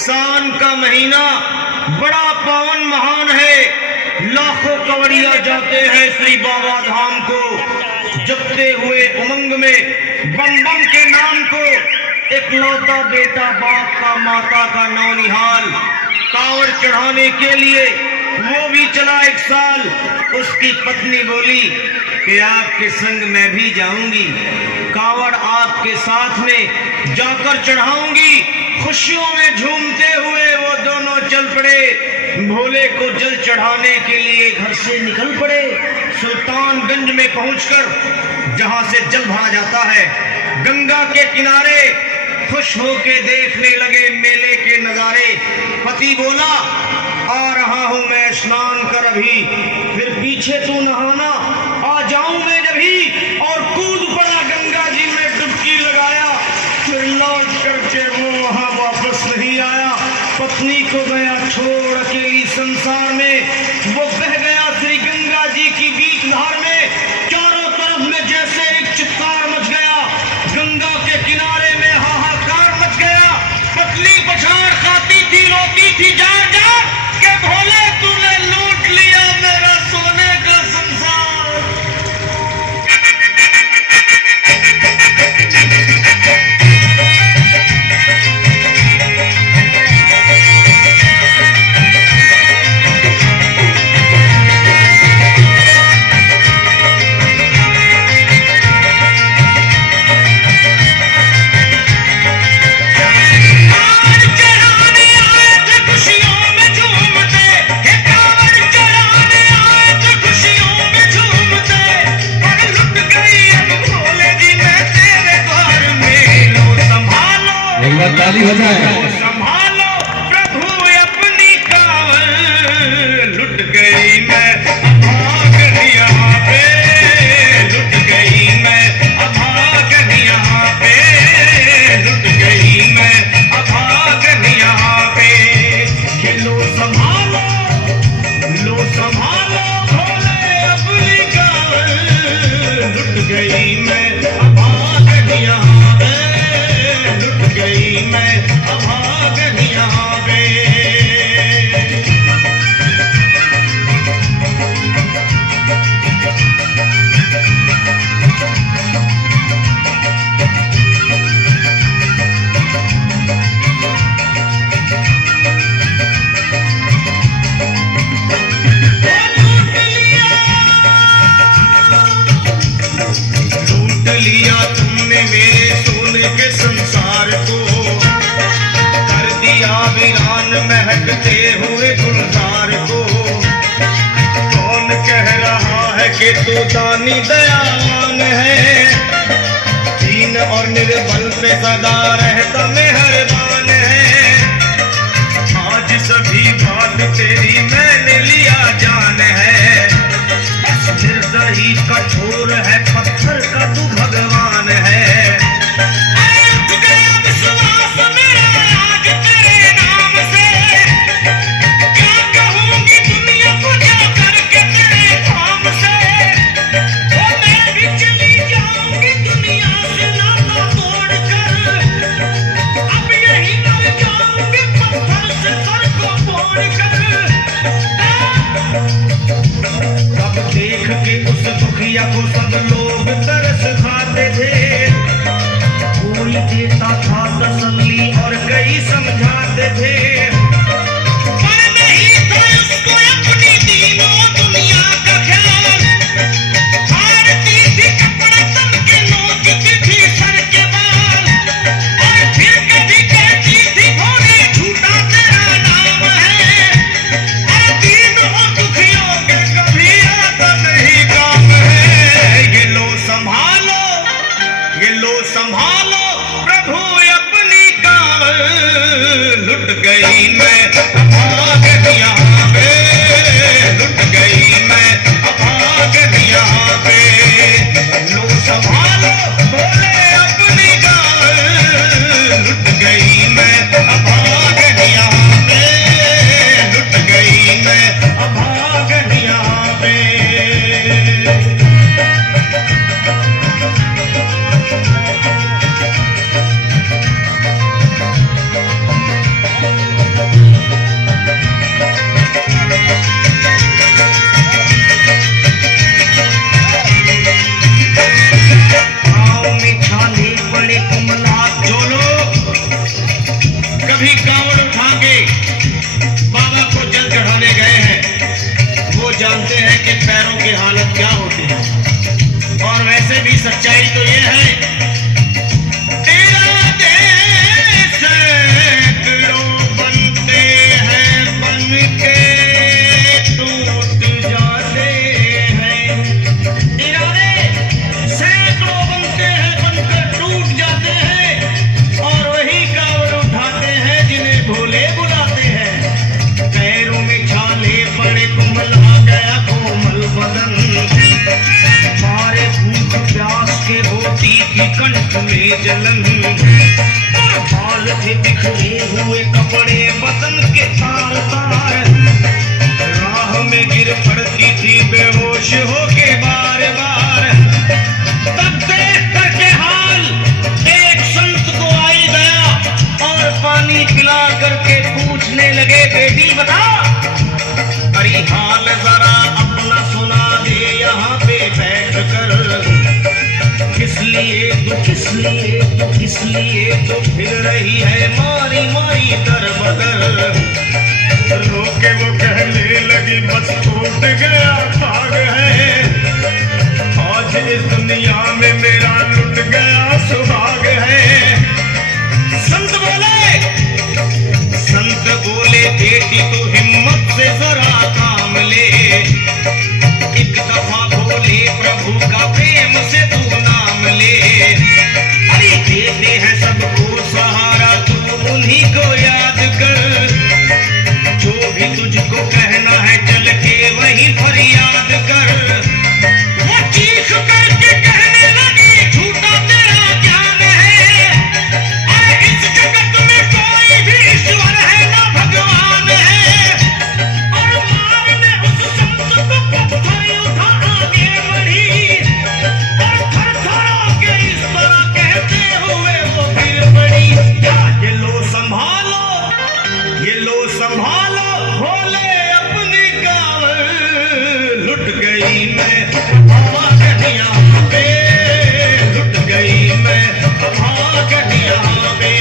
सावन का महीना बड़ा पावन महान है। लाखों कवड़िया जाते हैं श्री बाबा धाम को, जपते हुए उमंग में बम बम के नाम को। एकलौता बेटा बाप का, माता का नौनिहाल, कांवड़ चढ़ाने के लिए वो भी चला 1 साल। उसकी पत्नी बोली कि आपके संग मैं भी जाऊंगी, कांवड़ आपके साथ में जाकर चढ़ाऊंगी। खुशियों में झूमते हुए वो दोनों चल पड़े। भोले को जल चढ़ाने के लिए घर से निकल पड़े। सुल्तानगंज में पहुंचकर जहां से जल भरा जाता है, गंगा के किनारे खुश होके देखने लगे मेले के नजारे। पति बोला आ रहा हूं मैं स्नान कर अभी, फिर पीछे तू नहाना, आ जाऊं मैं जभी। और कूद पड़ा गंगा जी में, डुबकी लगाया। फिर लौट करके वो वहां वापस नहीं आया। पत्नी को गया छोड़ अकेली संसार में। वो बह गया श्री गंगा जी की बीच धार में। चारों तरफ में जैसे एक चित्कार मच गया। गंगा के किनारे में हाहाकार मच गया। पत्नी पछाड़ खाती थी, रोती थी जार जार के भोले तूने लूट लिया मेरा सोने का संसार। ताली हो जाए। संभालो प्रभु अपनी कांवड़, लुट गई मैं अभागन यहाँ पे, लुट गई मैं अभागन यहाँ पे, लुट गई मैं अभागन यहाँ पे। ये लो संभालो भोले अपनी कांवड़, लुट गई मैं अभागन यहाँ पे, लुट गई मैं अभागन यहाँ पे। लूट लिया तुमने मेरे सोने के संसार को, कर दिया वीरान महकते हुए गुलजार को। कौन कह रहा है कि तू दानी दयावान है, दीन और निर्बल पे सदा रहता मेहरबान है। आज सभी बात तेरी मैंने लिया जान है, निर्दयी कठोर है, पत्थर का तू भगवान है। देख के उस दुखिया को सब लोग तरस खाते थे। कोई देता था तसल्ली और कई समझाते थे, पर नहीं था उसको अपनी दीनों दुनिया का ख्याल। हारती थी कपड़ा तन के, नोचती थी सर के बाल, और फिर कभी कहती थी भोले झूठा तेरा नाम है। और दीन और दुखियों के कभी आता नहीं काम है। ये पैरों की हालत क्या होती है। और वैसे भी सच्चाई तो ये है, तेरा देश सैकड़ों बनते हैं, बन के टूट जाते हैं। इरादे सैकड़ों बनते हैं, बनकर टूट जाते हैं, और वही कावड़ उठाते हैं जिन्हें भोले बुलाते हैं। पैरों में छाले पड़े, कुम्हला गया कोमल बदन, मारे भूख प्यास के होती थी कंठ में जलन, और बाल थे बिखरे हुए कपड़े बदन के तार तार, राह में गिर पड़ती थी बेहोश होके बार बार। तब देख करके हाल एक संत को आई गया और पानी पिला करके पूछने लगे, बेटी बता अरे हाल जरा अपना सुना दे यहाँ पे बैठ कर, किस लिए तो फिर रही है मारी मारी दर बदर। रोके वो कहने लगी बस टूट गया भाग है, आज इस दुनिया में मेरा लुट गया सुहाग है। संत बोले बेटी तो हिम्मत से जरा काम ले, एक दफा बोले प्रभु का प्रेम से तू नाम ले, अरे देते हैं सबको सहारा तू उन्हीं को याद कर, जो भी तुझको कहना है चल के वही फरियाद कर। वो चीख करके कहने लगी झूठा तेरा ज्ञान है, अरे इस जगत में कोई भी ईश्वर है ना भगवान है। और मारने उस संत को पत्थर उठा आगे बढ़ी, और थर थर के इस तरह कहते हुए वो फिर पड़ी, ये लो संभालो, ये लो संभालो, भोले अपनी कावड़ लुट गई मैं भाग यहाँ पे, लुट गई मैं भाग यहाँ पे।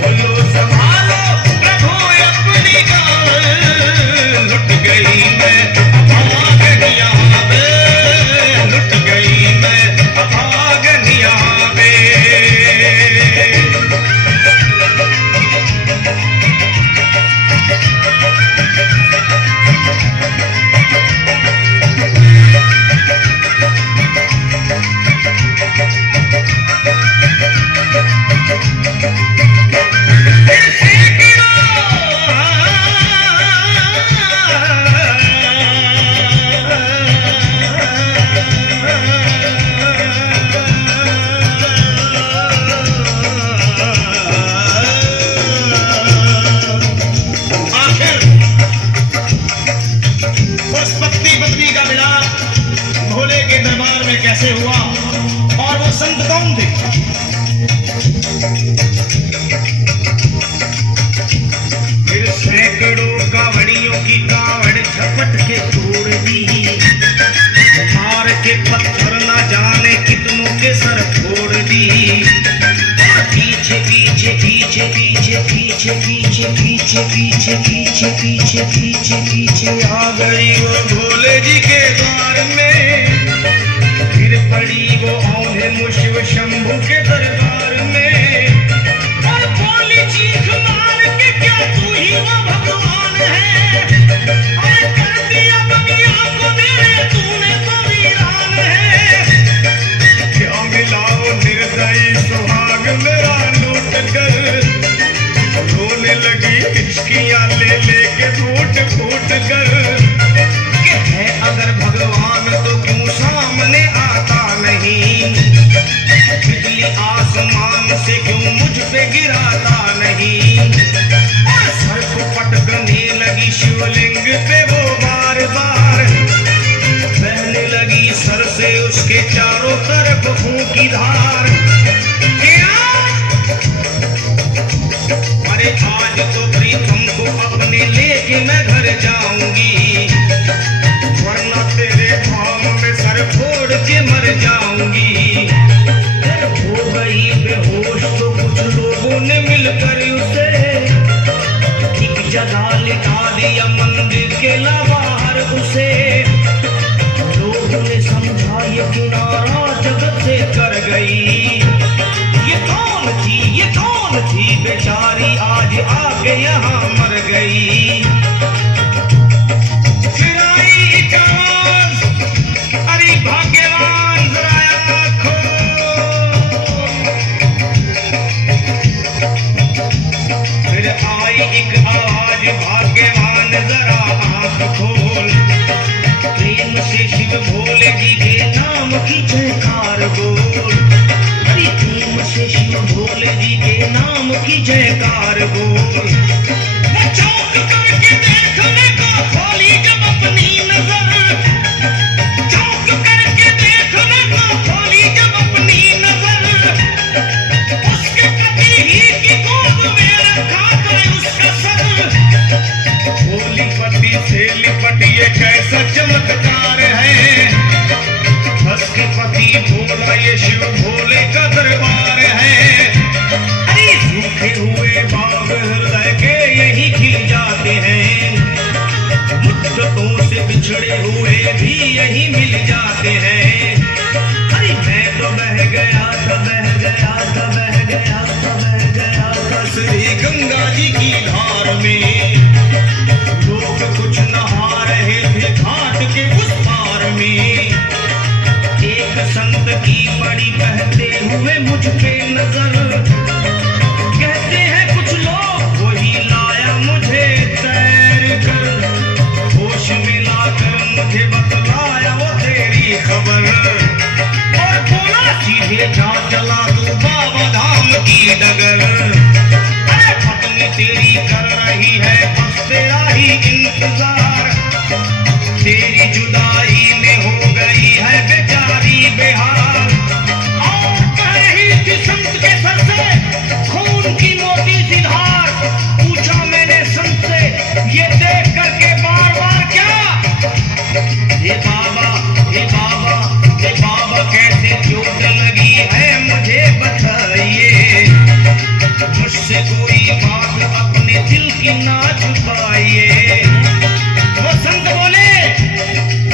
बोलो संभालो प्रभु अपनी कावड़ लुट गई मैं भाग यहाँ पे, लुट गई मैं भाग यहाँ पे। कैसे हुआ और वो संत कौन थे? फिर सैकड़ों कावड़ियों की कावड़ झपट के तोड़ दी, मार के पत्थर ना जाने कितनों के सर फोड़ दी। पीछे पीछे पीछे पीछे पीछे पीछे पीछे पीछे पीछे पीछे पीछे पीछे आ गई वो भोले जी के द्वार में, फिर पड़ी वो औंधे मुशिव शंभू के दरबार में, और बोली चीख मार के क्या तू ही वो भगवान है, और कर दिया दुनिया को मेरे तूने तो वीरान है। क्या मिलाओ निर्दयी सुहाग मेरा लूट कर, रोने लगी हिचकियां ले लेके फूट फूट कर, कि है अगर भगवान तो क्यों सामने आता नहीं, बिजली आसमान से क्यों मुझ पे गिराता नहीं। और सर को पटकने लगी शिवलिंग पे वो बार बार, बहने लगी सर से उसके चारों तरफ खून की धार। अरे आज तो प्रीतम को अपने लेके मैं घर जाऊंगी, वरना तेरे भाव में सर फोड़ के मर जाऊंगी। हो गई बेहोश तो कुछ लोगों ने मिलकर उसे एक जगह लिटा दिया मंदिर के बाहर उसे। भोले जी के नाम की जयकार बोल, हरि तुम से शिव भोले जी के नाम की जयकार बोल। वो चौंक करके देखने को खोली जब अपनी नजर, चौंक करके देखने को खोली जब अपनी नजर, उसके पति ही की गोद में रखा कर उसका सर। भोली पति से लिपट ये कैसा चमत्कार है, हंस के पति भोला ये शिव भोले का दरबार है। अरे सूखे हुए बाग हृदय के यही खिल जाते हैं, मुद्दतों से बिछड़े हुए भी यही मिल जाते हैं। अरे मैं तो बह गया था, बह गया था, बह गया था, बह गया था श्री गंगा जी की धार में। लोग कुछ नहा रहे थे घाट के उस पार में, एक संत की पड़ी बहते हुए मुझ पे नजर, कहते हैं कुछ लोग वही लाया मुझे तैर कर, होश में लाकर मुझे बतलाया वो तेरी खबर, और बोला सीधे जा चला तू बाबा धाम की डगर। अरे पत्नी तेरी कर रही है बस तेरा ही इंतजार, तेरी जुदाई में हो गई है बेचारी बेहाल, और कह रही थी संत के सर से खून की मोटी सी धार। पूछा मैंने संत से ये देख करके बार बार क्या, हे बाबा, हे बाबा, हे बाबा कैसे चोट लगी है मुझे बताइए, मुझसे कोई बात अपने दिल की ना छुपाइए। वो संत बोले,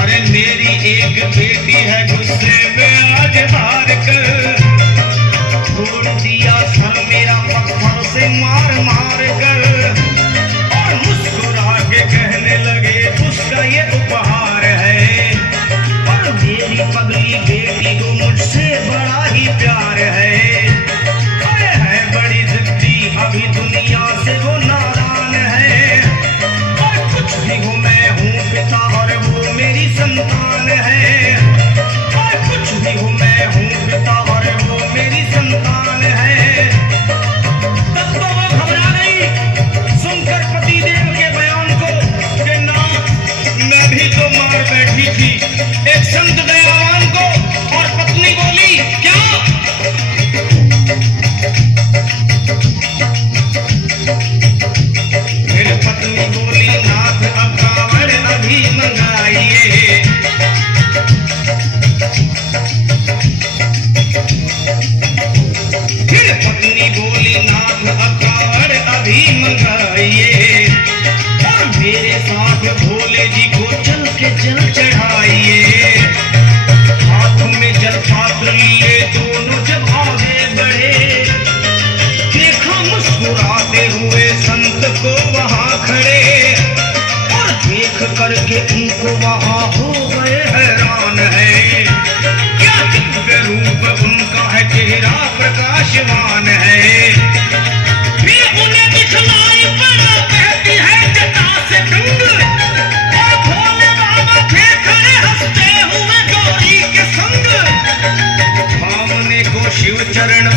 अरे मेरी एक बेटी है गुस्से में आज हार कर, छोड़ दिया सर मेरा पत्थर से मार मार कर, और मुस्कुरा के कहने लगे उसका ये उपहार है, और मेरी पगली बेटी को मुझसे बड़ा ही प्यार है। अरे है बड़ी जिद्दी अभी दुनिया से वो नाराज है, और कुछ भी हो मैं हूँ पिता और वो मेरी संतान है, और कुछ भी हो मैं हूँ पिता और वो मेरी संतान है। तब तो वो घबरा गई सुनकर पतिदेव के बयान को कि ना मैं भी तो मार बैठी थी एक संत दयावान को, और पत्नी बोली क्या, फिर पत्नी बोली नाथ अब कांवड़ अभी मंगाइए, फिर पत्नी बोली नाथ अब कांवड़ अभी मंगाइए, और मेरे साथ भोले जी को चल के जल चढ़ाइए। हाथ में जल पात्र लिए दोनों जब आगे बढ़े, देखा मुस्कुराते हुए संत को वहां खड़े, और देख करके उनको वहां हो गए हैरान है, क्या दिव्य रूप उनका है, चेहरा प्रकाशमान है। फिर उन्हें दिखलाई पड़ा बहती है जटा से गंग, और भोले बाबा थे खड़े हंसते हुए गौरी के संग, सामने को शिव चरण